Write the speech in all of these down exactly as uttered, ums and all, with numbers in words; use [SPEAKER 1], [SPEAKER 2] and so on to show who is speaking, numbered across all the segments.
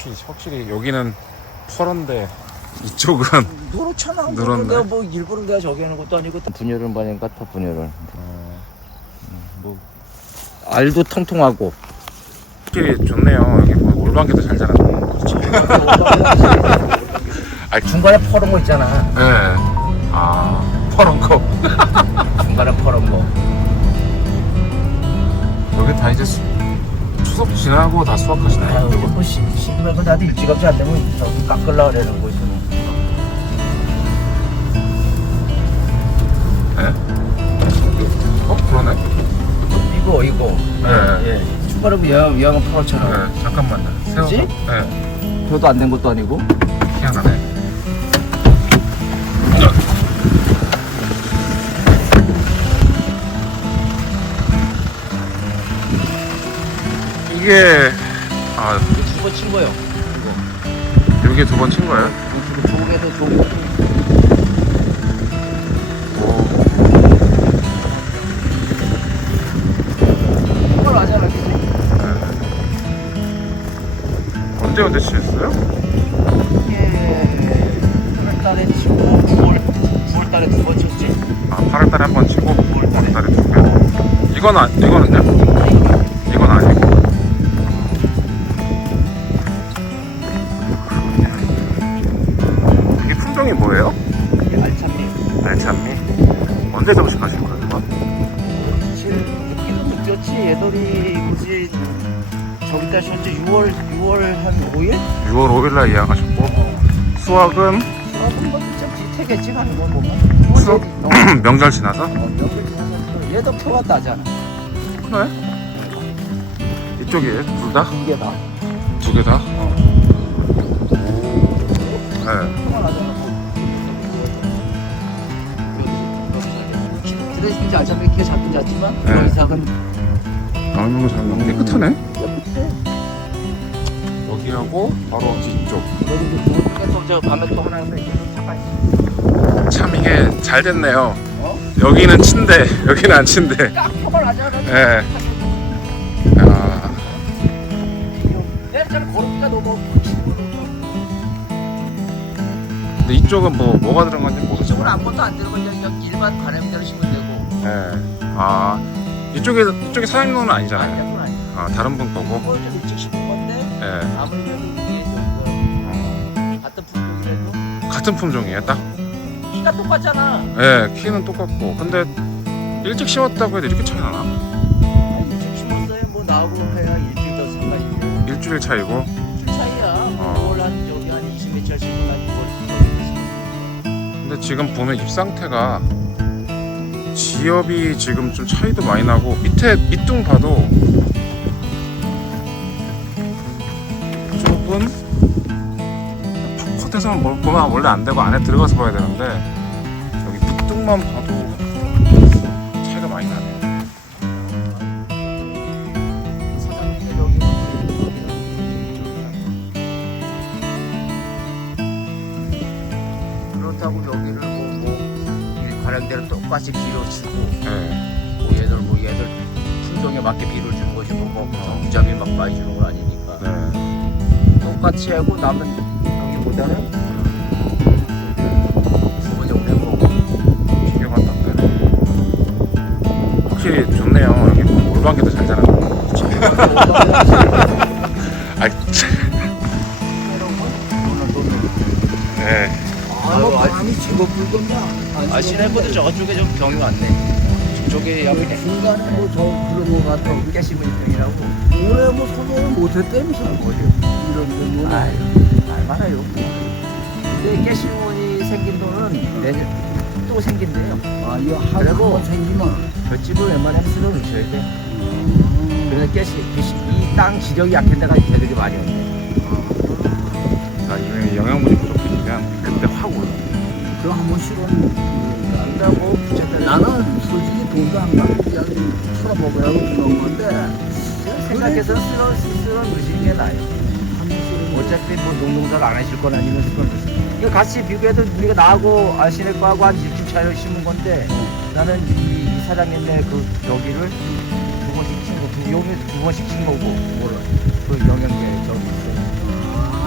[SPEAKER 1] 잎이 확실히 여기는 퍼런데 이쪽은
[SPEAKER 2] 노랗잖아.
[SPEAKER 1] 누렇네.
[SPEAKER 2] 내가 뭐 일부러 내가 저기 하는 것도 아니고 분열은 많이 같아 분열은.
[SPEAKER 1] 어,
[SPEAKER 2] 뭐 알도 통통하고.
[SPEAKER 1] 확실히 좋네요. 여기 뭐 올방개도 잘 자랐네.
[SPEAKER 2] 그렇지.
[SPEAKER 1] 아니,
[SPEAKER 2] 중간에 퍼런 거 있잖아.
[SPEAKER 1] 네. 아, 퍼런 거.
[SPEAKER 2] 중간에 퍼런 거.
[SPEAKER 1] 여기 다 이제 수, 추석 지나고 다 수확하시나요?
[SPEAKER 2] 아유, 뭐 시, 시, 말고 나도 일찌감치 안 되면 저기 깎으려고 그러는 거 있으면.
[SPEAKER 1] 네? 어? 그러네?
[SPEAKER 2] 이거 이거.
[SPEAKER 1] 네.
[SPEAKER 2] 예. 중간에 뭐 영, 영은 퍼렇잖아.
[SPEAKER 1] 네, 잠깐만요. 세워서.
[SPEAKER 2] 그치?
[SPEAKER 1] 네.
[SPEAKER 2] 저도 안 된 것도 아니고.
[SPEAKER 1] 희한하네. 이게, 아,
[SPEAKER 2] 두 번 친 거요. 이거.
[SPEAKER 1] 여기 두 번 친 거예요?
[SPEAKER 2] 그 쪽에도 좀.
[SPEAKER 1] 오.
[SPEAKER 2] 그걸 하잖아, 그치?
[SPEAKER 1] 언제 언제 치셨어요?
[SPEAKER 2] 이게 팔월 달에 치고 구월 구월 달에 두 번 쳤지.
[SPEAKER 1] 아, 팔월 달에 한 번 치고
[SPEAKER 2] 구월 달에.
[SPEAKER 1] 달에 두 번. 이건 아, 이거는요? 이건 아니고. 이게 품종이 뭐예요?
[SPEAKER 2] 이게 알참미.
[SPEAKER 1] 알참미. 언제 정식하실 거예요, 이거?
[SPEAKER 2] 사실 늦기도 늦었지. 얘들이 이제 저기 달 현재 유월 유월 한 오 일?
[SPEAKER 1] 유월 오일 날 예약하셨고 수확은
[SPEAKER 2] 수학은 뭐 진짜 비태겠지 가는 건 보면.
[SPEAKER 1] 수확
[SPEAKER 2] 어,
[SPEAKER 1] 명절 지나서?
[SPEAKER 2] 어, 명절 지나서 얘도 표가 따잖아.
[SPEAKER 1] 그래? 이쪽이에요? 둘 다?
[SPEAKER 2] 두 개 다.
[SPEAKER 1] 두 개 다?
[SPEAKER 2] 어.
[SPEAKER 1] 네.
[SPEAKER 2] 표가 나잖아. 그래서 이제 알참미 키가 작긴 작지만
[SPEAKER 1] 네.
[SPEAKER 2] 그 이상은
[SPEAKER 1] 나오는 거 잘 나오고 깨끗하네? 여기하고 바로 뒤쪽.
[SPEAKER 2] 여기 이제 또 저 밤에 또 하나 더 이렇게 잠깐.
[SPEAKER 1] 참 이게 잘 됐네요.
[SPEAKER 2] 어?
[SPEAKER 1] 여기는 친데 여기는 안 친데.
[SPEAKER 2] 깍표가 나잖아.
[SPEAKER 1] 예. 아,
[SPEAKER 2] 내가 잘 걸음기가 너무
[SPEAKER 1] 근데 이쪽은 뭐 뭐가 들어간지
[SPEAKER 2] 이쪽은
[SPEAKER 1] 모르지만.
[SPEAKER 2] 아무것도 안 들어가 그냥 일반 바람대로 심으면 되고.
[SPEAKER 1] 예. 아, 이쪽에 이쪽에 사장님 은 아니잖아요.
[SPEAKER 2] 아니야, 그건 아니야.
[SPEAKER 1] 아, 다른 분 거고.
[SPEAKER 2] 이걸 좀 일찍 심은 건데
[SPEAKER 1] 예.
[SPEAKER 2] 아무리 그래도 이게 좀
[SPEAKER 1] 어,
[SPEAKER 2] 같은 품종이라도
[SPEAKER 1] 같은 품종이에요, 딱.
[SPEAKER 2] 키가 똑같잖아.
[SPEAKER 1] 예, 키는 똑같고. 근데 일찍 심었다고 해도 이렇게 차이 나나?
[SPEAKER 2] 아니, 일찍 심었어요. 뭐 나하고 해야 일주일 더 상관이지.
[SPEAKER 1] 일주일 차이고.
[SPEAKER 2] 일주일 차이야.
[SPEAKER 1] 어.
[SPEAKER 2] 구월 한 저기 한 이십 며칠 심으면 한 유월.
[SPEAKER 1] 근데 지금 보면 잎 상태가 지엽이 지금 좀 차이도 많이 나고 밑에 밑둥 봐도 쪽은 컷에서는 뭘 보면 원래 안 되고 안에 들어가서 봐야 되는데 여기 밑둥만 봐도 차이가 많이 나네.
[SPEAKER 2] 사장님들 여기 그렇다고 여기를 뭐뭐 관련대로 똑같이 비료 주고
[SPEAKER 1] 네.
[SPEAKER 2] 뭐 얘들 뭐 얘들 품종에 맞게 비료를 주는 거지 뭐 무작위 막 많이 주는 건 아니니까
[SPEAKER 1] 네.
[SPEAKER 2] 똑같이 하고 남은 여기보다는 두 번 정도 해보고
[SPEAKER 1] 비교가 딱 되네. 확실히 좋네요. 여기 뭐 올방개도 잘 자라네. 아, 네.
[SPEAKER 2] 아뭐 많이 집어 불건냐 아 시내보다 저쪽에 좀 병이 왔네 저쪽에 여기 중간에 뭐저 그런 거 같아 깨심은 병이라고
[SPEAKER 3] 올해 뭐 소개를 못했다면서
[SPEAKER 2] 뭐지
[SPEAKER 3] 이런 거
[SPEAKER 2] 아유 알만해요 근데 깨심원이 생긴 돈은 내년 또 생긴대요
[SPEAKER 3] 아 이거
[SPEAKER 2] 그리고
[SPEAKER 3] 한번 생기면
[SPEAKER 2] 볏집을 웬만하면 쓸어 놓으셔야 돼 그래서 깨시 이 땅 지력이 약한 데가 되게 많이 온대
[SPEAKER 1] 아, 이게 영양분이 부족해지면 그때 확 올라.
[SPEAKER 3] 그거 한번 실은
[SPEAKER 2] 안다고 붙였다
[SPEAKER 3] 나는 솔직히 돈도 안 받고 그냥 풀어먹으라고 그런 건데
[SPEAKER 2] 생각해서 쓸어 쓸어 놓으시는 게 나아요
[SPEAKER 3] 한번 실은
[SPEAKER 2] 어차피 뭐 농농사를 안 하실 건 아니면 쓸어 놓으시고 이거 같이 비교해도 우리가 나하고 아시네 거하고 한 일주일 차이로 심은 건데 나는 이, 이 사장님네 그 여기를 두 번씩 친 거, 두, 여기 두 번씩 친 거고, 뭐를, 그 영양제 저기 있어.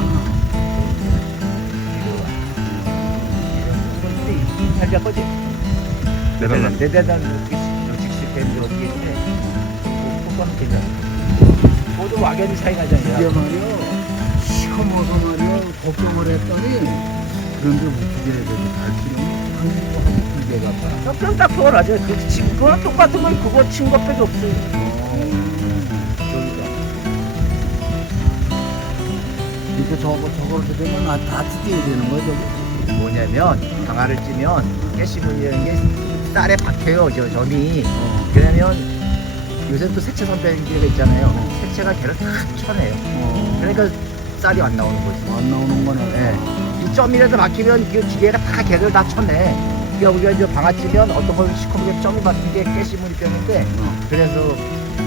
[SPEAKER 2] 찰자 거지?
[SPEAKER 1] 네덜란드.
[SPEAKER 2] 네덜란드 어떻게 직시했는데 어떻게 했는데 그거는 괜찮아. 모두 막연히 차이 나잖아.
[SPEAKER 3] 이게 말이야 시커머서 말이야 걱정을 했더니 그런데 어떻게 해야 되지 발치는 한국하고 두개 같다.
[SPEAKER 2] 그럼 딱 그걸 하죠. 그 지금 그거랑 똑같은 건 그거 친 것밖에 없어요. 저기가.
[SPEAKER 3] 이렇게 저거 저걸 되면 아, 다 뜯겨야 되는 거야 저기.
[SPEAKER 2] 뭐냐면 강화를 찌면 가시물이라는 게 쌀에 박혀요. 저 점이.
[SPEAKER 3] 어.
[SPEAKER 2] 그러면 요새 또 색채 선별기가 있잖아요. 색채가 걔를 다 쳐내요.
[SPEAKER 3] 어.
[SPEAKER 2] 그러니까 쌀이 안 나오는 거지.
[SPEAKER 3] 안 나오는 거네.
[SPEAKER 2] 네. 이 점이라도 막히면 그 기계가 다 걔를 다 쳐내. 그러니까 우리가 이제 방아 찌면 어떤 걸 시커멓게 점이 박힌 게 가시물이 뼈인데
[SPEAKER 3] 어.
[SPEAKER 2] 그래서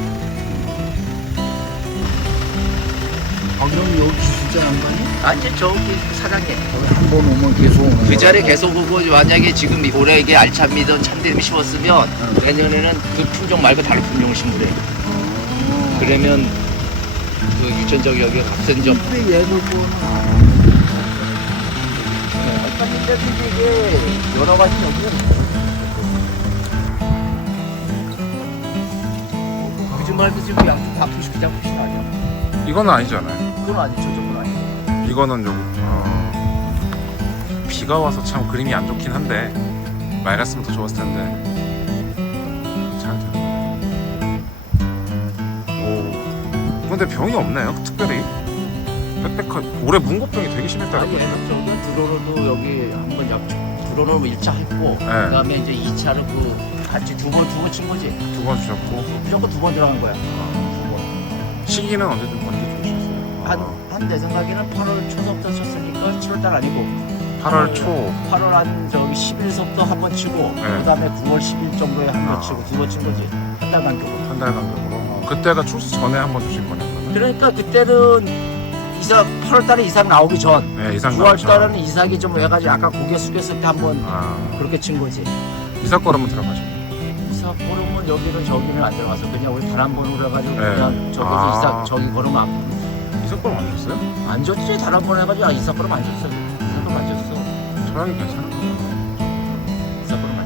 [SPEAKER 3] 아 그럼 여기 기술자 양반이
[SPEAKER 2] 아니 저기 사장님
[SPEAKER 3] 한 번 오면 계속 오는
[SPEAKER 2] 그
[SPEAKER 3] 거야?
[SPEAKER 2] 자리에 계속 오고 만약에 지금 올해 이게 알참이든 참기름이 심었으면
[SPEAKER 3] 응.
[SPEAKER 2] 내년에는 그 품종 말고 다른 품종을 심으래.
[SPEAKER 3] 어.
[SPEAKER 2] 그러면 그 유전적 여기 같은 점
[SPEAKER 3] 근데 얘들 거는
[SPEAKER 2] 어떤 문제든지 이게 여러 가지 여기가 요즘 말도 지금 양쪽 다 부식기장 부식 아니야?
[SPEAKER 1] 이거는 아니잖아요.
[SPEAKER 2] 그건 아니죠, 저건 아니고.
[SPEAKER 1] 이거는 좀 어, 비가 와서 참 그림이 안 좋긴 한데 맑았으면 더 좋았을 텐데 잘 됐네. 오, 근데 병이 없네요. 특별히 빽빽한 올해 문고병이 되게 심했다고.
[SPEAKER 2] 아니 얘는 저기 드론으로도 여기 한번 약 드론으로 일 차 했고
[SPEAKER 1] 네.
[SPEAKER 2] 그다음에 이제 이 차를 그 같이 두 번 두 번 친 거지.
[SPEAKER 1] 두 번 주셨고
[SPEAKER 2] 무조건 두 번 들어간 거야.
[SPEAKER 1] 시기는 언제든 언제 주셨어요?
[SPEAKER 2] 한, 한 내 생각에는 팔월 초서부터 쳤으니까 칠월달 아니고
[SPEAKER 1] 팔월 초.
[SPEAKER 2] 팔월 한 저기 십일서부터 한 번 치고
[SPEAKER 1] 네.
[SPEAKER 2] 그다음에 구월 십일 정도에 한 번
[SPEAKER 1] 아.
[SPEAKER 2] 치고 두 번 친 거지. 한 달 간격으로.
[SPEAKER 1] 한 달 간격으로. 그때가 출시 전에 한 번 주신 거네요. 그러면?
[SPEAKER 2] 그러니까 그때는 이삭 팔월달에 이삭 나오기 전
[SPEAKER 1] 네, 이상
[SPEAKER 2] 구월달에는 이삭이 좀 해가지고 아까 고개 숙였을 때 한 번
[SPEAKER 1] 아,
[SPEAKER 2] 그렇게 친 거지.
[SPEAKER 1] 이삭 걸으면 들어가죠.
[SPEAKER 2] 이삭 걸으면 여기는 저기는 안 들어가서 그냥 우리 단 한 번으로 해가지고
[SPEAKER 1] 네.
[SPEAKER 2] 그냥 저기서
[SPEAKER 1] 아.
[SPEAKER 2] 이삭 저기 걸으면 안,
[SPEAKER 1] 이삭 걸으면 안 줬어요?
[SPEAKER 2] 안 줬지. 단 한 번 해가지고 아, 이삭 걸으면 안 줬어. 이삭 걸으면 안 줬어.
[SPEAKER 1] 저랑이 괜찮은 거
[SPEAKER 2] 이삭 걸으면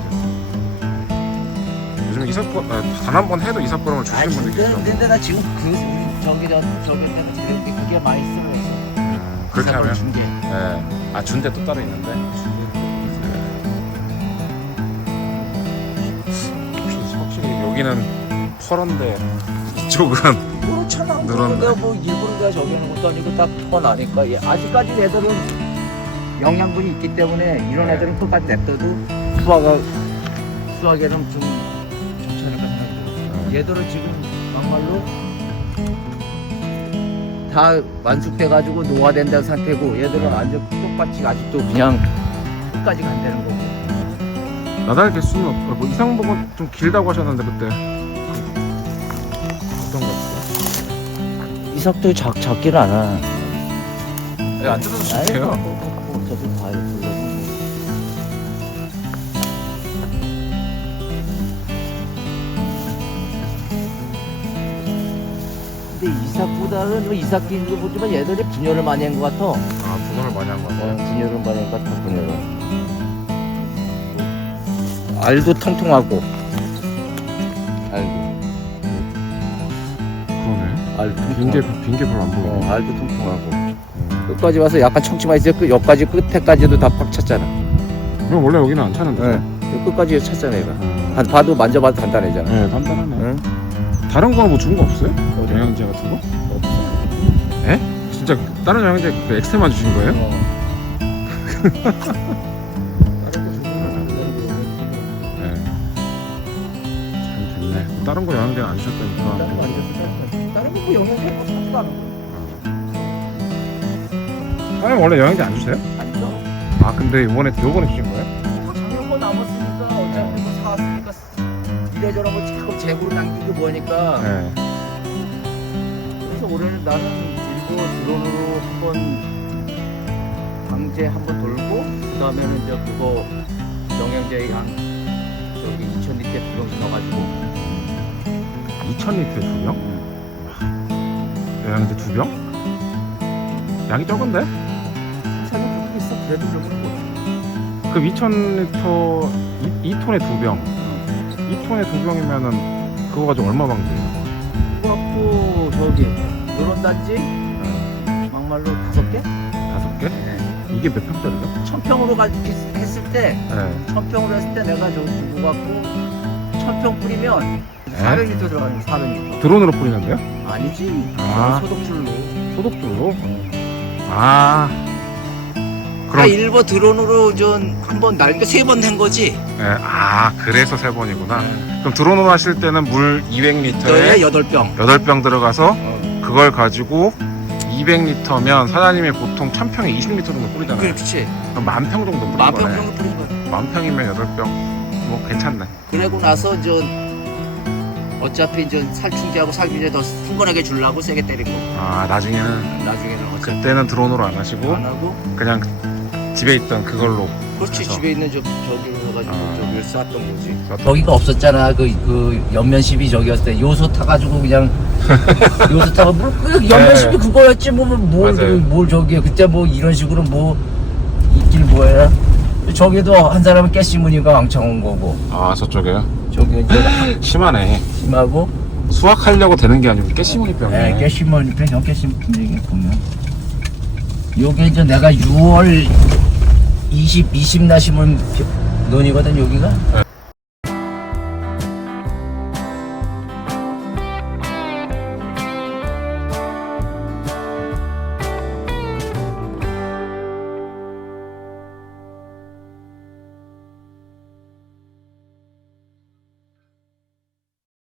[SPEAKER 2] 안 줬어.
[SPEAKER 1] 요즘 이삭 걸, 단 한 번 해도 이삭 걸음을 주시는
[SPEAKER 2] 아니,
[SPEAKER 1] 분들
[SPEAKER 2] 근데,
[SPEAKER 1] 계시죠.
[SPEAKER 2] 근데 나 지금 그 우리 저기 저 저기 내가 지금 그게 많이 쓰면서
[SPEAKER 1] 그렇게 하면
[SPEAKER 2] 준 게.
[SPEAKER 1] 네. 아 준대 또 따로 있는데. 확실히, 확실히 여기는 퍼런데 이쪽은
[SPEAKER 2] 그렇잖아.
[SPEAKER 1] 늘었네.
[SPEAKER 2] 내가 뭐 일부러 내가 저기 하는 것도 아니고 딱 그건 아니까. 예, 아직까지 애들은 영양분이 있기 때문에 이런
[SPEAKER 1] 네.
[SPEAKER 2] 애들은 끝까지 냅둬도 수화가 수화계는 좀 괜찮을까 생각이 들어. 얘들은 지금 막말로 다 완숙돼가지고 노화된다는 상태고 얘들은 완전 똑같이 아직도 그냥 끝까지 간다는 거고.
[SPEAKER 1] 나달 개수는 없- 뭐 이상복은 좀 길다고 하셨는데 그때 어떤 거 없어요?
[SPEAKER 2] 이삭도 작, 작기는 않아.
[SPEAKER 1] 네, 앉아서 주세요.
[SPEAKER 2] 저도 봐요. 불러서. 근데 이삭보다는 뭐 이삭 끼는 거 보지만 얘들이 분열을 많이 한 것 같아.
[SPEAKER 1] 아 분할을 많이 한 거 같아요.
[SPEAKER 2] 어, 분열을 많이 한 것 같아, 분열을. 알도 통통하고. 알도.
[SPEAKER 1] 그러네.
[SPEAKER 2] 알
[SPEAKER 1] 빈게 빈게 별로 안 보이네.
[SPEAKER 2] 어, 알도 통통하고. 끝까지 와서 약간 청치만 있어. 끝, 여기까지 끝에까지도 다 꽉 찼잖아.
[SPEAKER 1] 그럼 원래 여기는 안 차는데.
[SPEAKER 2] 네. 끝까지 찼잖아, 얘가.
[SPEAKER 1] 어.
[SPEAKER 2] 한 봐도 만져봐도 단단해잖아.
[SPEAKER 1] 네, 단단하네.
[SPEAKER 2] 응?
[SPEAKER 1] 다른 거 뭐 준 거 없어요?
[SPEAKER 2] 어디?
[SPEAKER 1] 영양제 같은 거? 에? 진짜 다른 영양제 그 엑스테만 주신 거예요?
[SPEAKER 2] 어.
[SPEAKER 1] 네. 잘 됐네. 다른 거 영양제 안 주셨다니까.
[SPEAKER 2] 다른 거 아니었어. 다른 거뭐 영양제 뭐 사지도 않은 거.
[SPEAKER 1] 사장님 원래 영양제 안 주세요?
[SPEAKER 2] 아니죠?
[SPEAKER 1] 아 근데 이번에 요번에 주신 거예요?
[SPEAKER 2] 뭐 작년 거 남았으니까 어차피 뭐 사왔으니까 이래저래 뭐 자꾸 재고로 남기고 뭐니까.
[SPEAKER 1] 네.
[SPEAKER 2] 그래서 올해는 나는 일부 드론으로 한번 방제 한번 돌고 그 다음에는 이제 그거 영양제 한 저기 이천 리터 두 병씩 넣어가지고
[SPEAKER 1] 이천 리터 두 병? 영양제 두 병? 양이 적은데?
[SPEAKER 2] 사실 그게 있어. 그래도 그러면 뭐
[SPEAKER 1] 그 이천 리터 이 톤에 두 병. 이 톤에 두 병이면은 그거 가지고 얼마 방대예요?
[SPEAKER 2] 그래갖고 저기 요런 단지 막말로 다섯 개?
[SPEAKER 1] 다섯 개? 이게 몇 평짜리죠?
[SPEAKER 2] 천평으로 가 했을 때
[SPEAKER 1] 네.
[SPEAKER 2] 천평으로 했을 때 내가 저기 두고 갖고 천평 뿌리면 사백 리터 들어가는 거 사백 리터.
[SPEAKER 1] 드론으로 뿌리는데요?
[SPEAKER 2] 아니지.
[SPEAKER 1] 아.
[SPEAKER 2] 소독줄로.
[SPEAKER 1] 소독줄로? 아.
[SPEAKER 2] 그러니까
[SPEAKER 1] 그럼
[SPEAKER 2] 일부 드론으로 전 한번 날개 세 번 낸 거지.
[SPEAKER 1] 네. 아, 그래서 세 번이구나. 그럼 드론으로 하실 때는 물 이백 리터에
[SPEAKER 2] 너의 여덟 병.
[SPEAKER 1] 여덟 병 들어가서
[SPEAKER 2] 어.
[SPEAKER 1] 그걸 가지고 이백 리터면 사장님이 보통 천 평에 이십 리터 정도 뿌리잖아요.
[SPEAKER 2] 그렇지.
[SPEAKER 1] 그럼 만 평 정도 뿌린
[SPEAKER 2] 만평
[SPEAKER 1] 거네.
[SPEAKER 2] 정도 뿌린 거야.
[SPEAKER 1] 만 평이면 여덟 병. 뭐 괜찮네.
[SPEAKER 2] 그러고 나서 전 어차피 전 살충제하고 살균제 더 흥건하게 주려고 세게 때린 거.
[SPEAKER 1] 아, 나중에는
[SPEAKER 2] 나중에는 어차피
[SPEAKER 1] 그때는 드론으로 안 하시고
[SPEAKER 2] 안 하고.
[SPEAKER 1] 그냥 집에 있던 그걸로.
[SPEAKER 2] 그렇지.
[SPEAKER 1] 그래서.
[SPEAKER 2] 집에 있는 저 저기로 가지고
[SPEAKER 1] 아.
[SPEAKER 2] 저기를 쌌던 거지.
[SPEAKER 1] 쌌던
[SPEAKER 2] 거기가 없었잖아. 그, 그, 연면십이 저기였을 때. 요소 타가지고 그냥, 요소 타가, 뭐, 그 연면십이
[SPEAKER 1] 네.
[SPEAKER 2] 그거였지. 뭐, 뭘,
[SPEAKER 1] 맞아요.
[SPEAKER 2] 뭘 저기, 그때 뭐 이런 식으로 뭐, 있길 뭐야. 저기도 한 사람은 깨시무늬가 왕창 온 거고.
[SPEAKER 1] 아, 저쪽에요?
[SPEAKER 2] 저기 이제
[SPEAKER 1] 심하네.
[SPEAKER 2] 심하고.
[SPEAKER 1] 수확하려고 되는 게 아니고 깨시무늬 병이네.
[SPEAKER 2] 네, 깨시무늬, 그냥 깨시무늬 보면. 요게 이제 내가 유월 이십, 이십 나 심은 논이거든, 여기가.
[SPEAKER 1] 네.